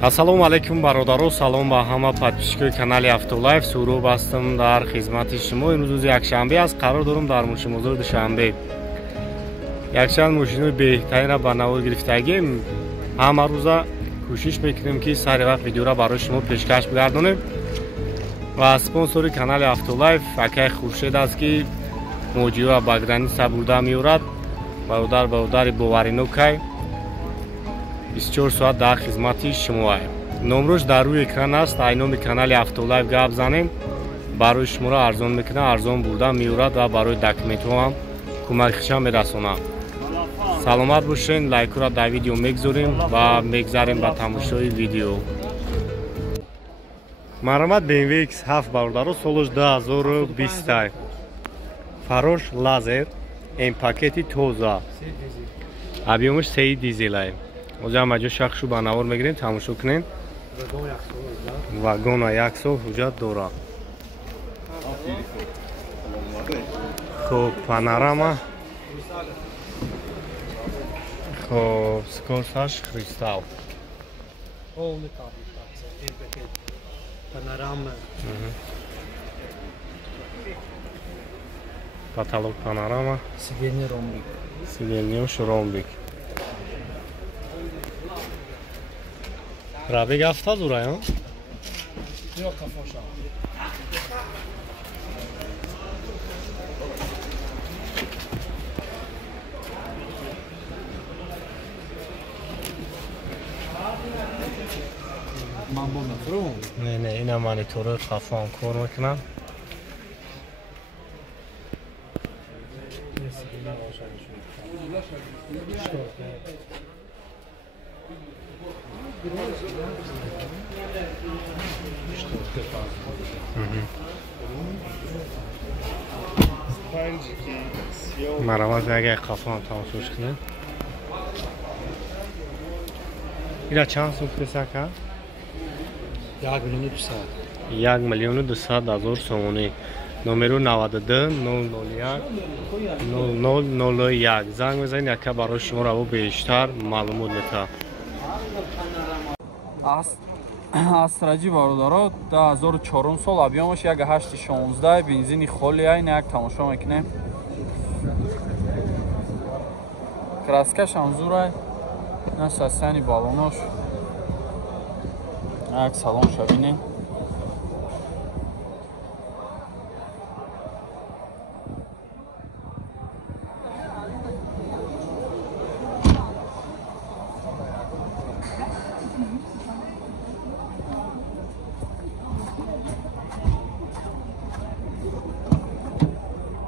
Ассалому алайкум бародаро, салом ба ҳама подписчикои канали Автолайф. Сурӯб ҳастам дар хизмати шумо. Имрӯз рӯзи якшанбе аст. Қарор дорам дар мошинбозори душанбе якчанд мошинои беҳтаринро ба навор гирифтагӣ. Ҳама рӯза кӯшиш мекунем ки сари вақт видеоро барои шумо пешкаш бигардонем. Ва спонсори канали Автолайф акай Хуршед аст ки моҷиёро ба граниса бурда меорад. Бародари боваринокай 24 соат дар хизмати шумо. Номрош дар рӯи экран аст. Ай номи канали Автолайф гап занем. Барои шуморо арзон мекунад, арзон бурда меорад ва барои документҳо ҳам кӯмакиша мерасонад. Саломат бошен, лайкро дар видео мегзорем ва мегзарем ба тамошои видео. Маромад BMW X7 бародаро, солош 2020. Фарош лазер, ин пакети тоза. Объемаш 3 дизелай. Оҷа маҷо шахшу ба навор мегирем, тамошо кунем. Вагона 1 сол ҳуҷҷат дорад. Хуб, панорама. Хуб, скорсаш кристалл. Панорама. Потолок панорама. Сиденье ромбик. Сиденьёш ромбик. Пробег 7000 ё? Ё, кафоша. Ман бо нафром? Не, ина монитори хафон кор мекунам. Маромад яга хафон тамошош кунем. Ина чанд сум песака? 1,200,000 сомонӣ. Номеру 92 001 0001 занг мезанед, яка барои шумо раво бештар маълумот метавад. Астраҷи бародаро 2004 сол, объемаш 1,816, бензини холи айн як тамошо мекунем. Краскаш ҳам зурай, на састани балонош. Як салонша бинем.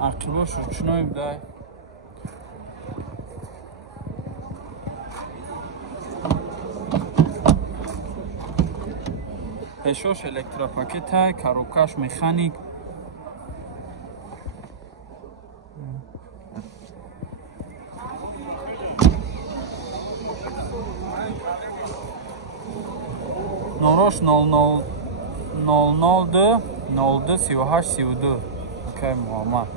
Ақибош ручной дай. Пешош электропакетай, коробкаш механик. Номрош 002 02 38 32. Окей, Муҳаммад.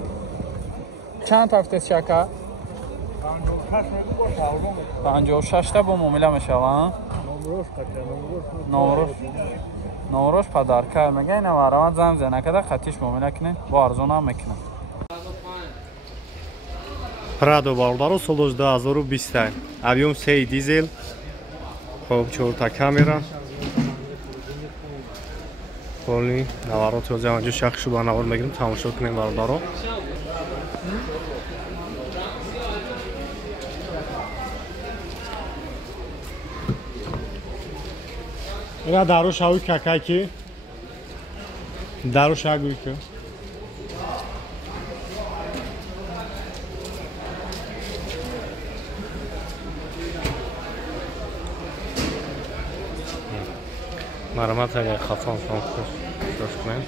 Чанд тафтес шака? 56 та бо муомила мешаванд. номрош падарка мега ина варавад зам занакада хатиш муомила кунем, бо арзон ҳам мекунем. Прадо бародаро, солош 2020. Объем 3 дизел. Хуб, 4 камера. Полни наворот ё ҷамаҷо шахшу ба навор мегирем, тамошо кунем бародаро. ина дару шавӣ какай ки? Дару шагӯй ки? Маромад ягар хафон тамошош кунем.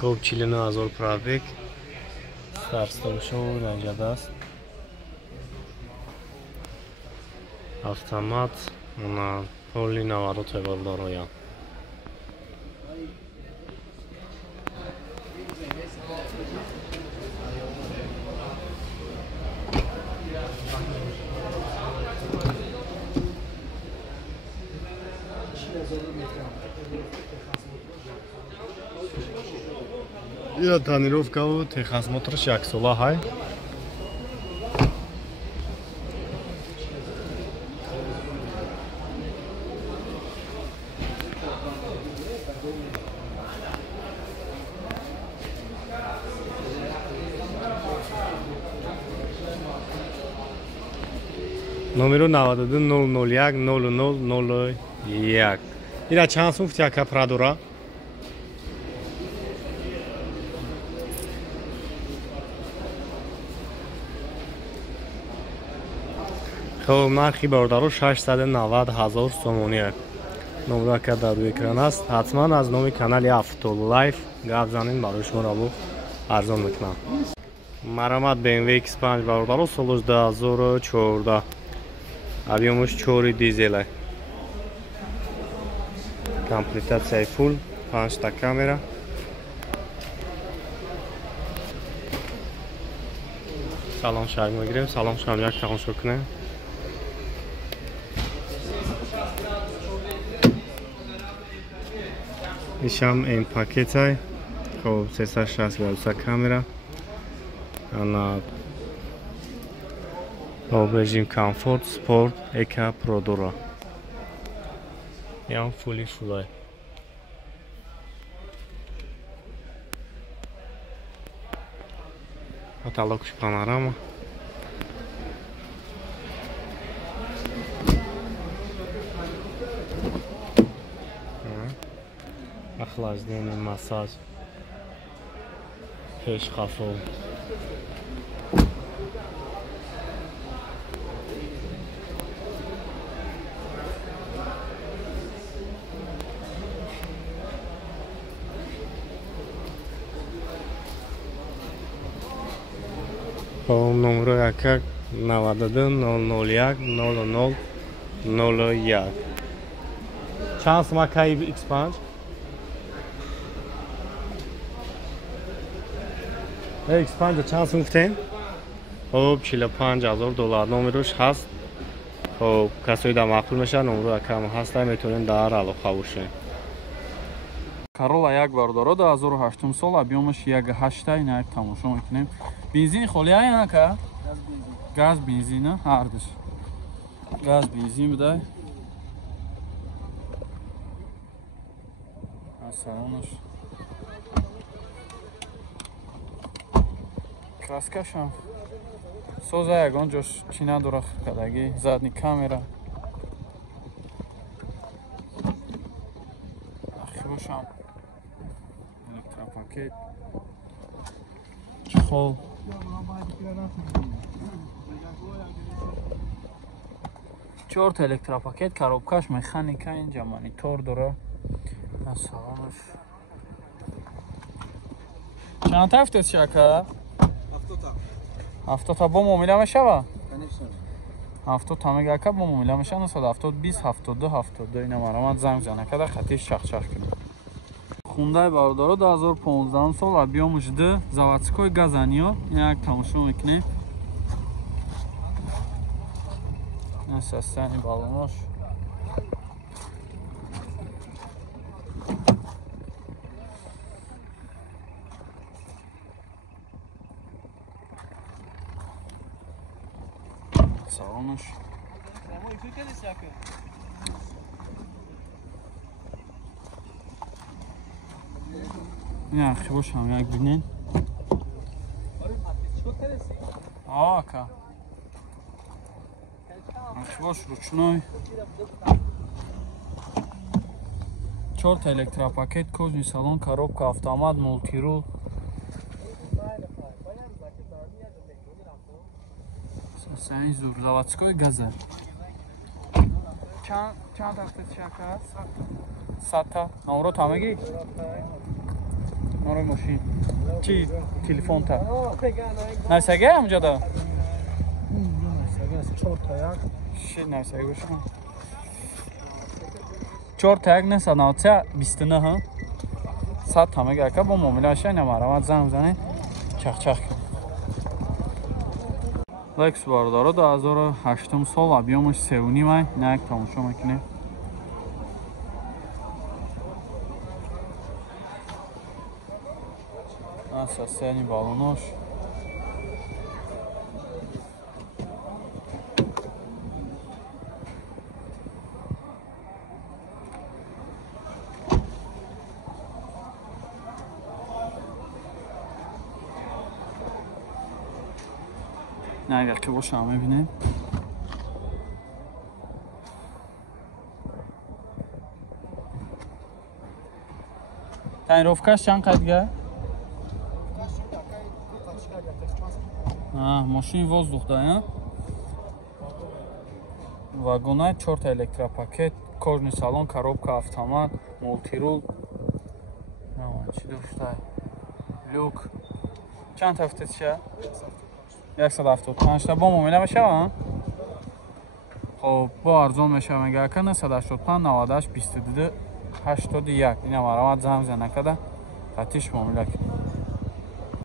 Хуб, 49000 пробег. Старт-стоп наҷадаст. Автомат, نه کلی نوارات باردارویان. یا تانیروفکا و تخص موتورش یک سوله های. номеру 92 001 0001. Ира чанд сум фтяка прадора? خب نرخی باردارو 690,000 سومونیه. نمره که در روی اکران است. حتما از نام کانال افتولایف گپ زنین برای شما رو ارزان میکنم. مرامت BMW X5 باردارو سال 2014. объемش 4 дизель. Комплектация full, 5 та камера. Салон шаг мегирем, салон шам як тамошо кунем. Ишам ин пакетай. Хоб 360 градуса камера. Ана режим комфорт, спорт, эко продора. Ям фули фулай. Потолокш панорама. Охлаждение, массаж. Пешкафол. Номер як 91 001 0001. چند سمکای X5 X5 چند سوم گفتین؟ خب 45,000 دلار نمرش هست. خب کسایی در معقول میشه نمره کم هست میتونین در علاقه باشین. Corolla як باردارو 2008 سال объемش 1.8 اینا تماشا میکنیم. بنزین خالی ای که گاز بنزین هر دوش گاز بنزین بده. سلامش краскаш ҳам соза ягон ҷош чӣ надора кадагӣ задни камера ахибошам электропакет чихол чорт электропакет коробкаш механика инҷа монитор дора салонаш чанд тафтес шака 70 با معامله میشوه 70 مگه که با معامله میشه 970 20 72 72 اینا مرامت زنگ زنه که در خطیش چخ چخ کنه خونده باردارو 2015 سال объемش ده заводской газанио یک تماشا میکنه نسستنی بالوناش salonmuş. Ya hoş ham yak binin. Aka. Hoş ручной. Чёрт электропакет, кожный салон, коробка, автомат, мультирул. Сайн зур заводской газа. Чанд тафтет шака? Сата. Номро тамаги? Номро машин. Чи телефон та? Нарсаге ҳамҷода? Нарсаге аст 4 та як. Ши нарсаге бошам. 4 таг не 199 ها 100 тамаг яка бо муомилааш намарамад занг бизанед чахчах кунед. Lexus бардора 2008 сол объемш 3.5 ай нак тамошо мекунед. Состояние баллонош نه اگر که باشه همه بینه تایروفکاش چند قدگه؟ ماشین воздух да вагонай 4 электропакет кожный салон коробка автомат мультирул чи доштай люк чанд ҳафта чиа 175 та бо муомила мешава. хоб бо арзон мешава мега кана 185 98 22 81 ина марамад занг занакада қатиш муомила кунед.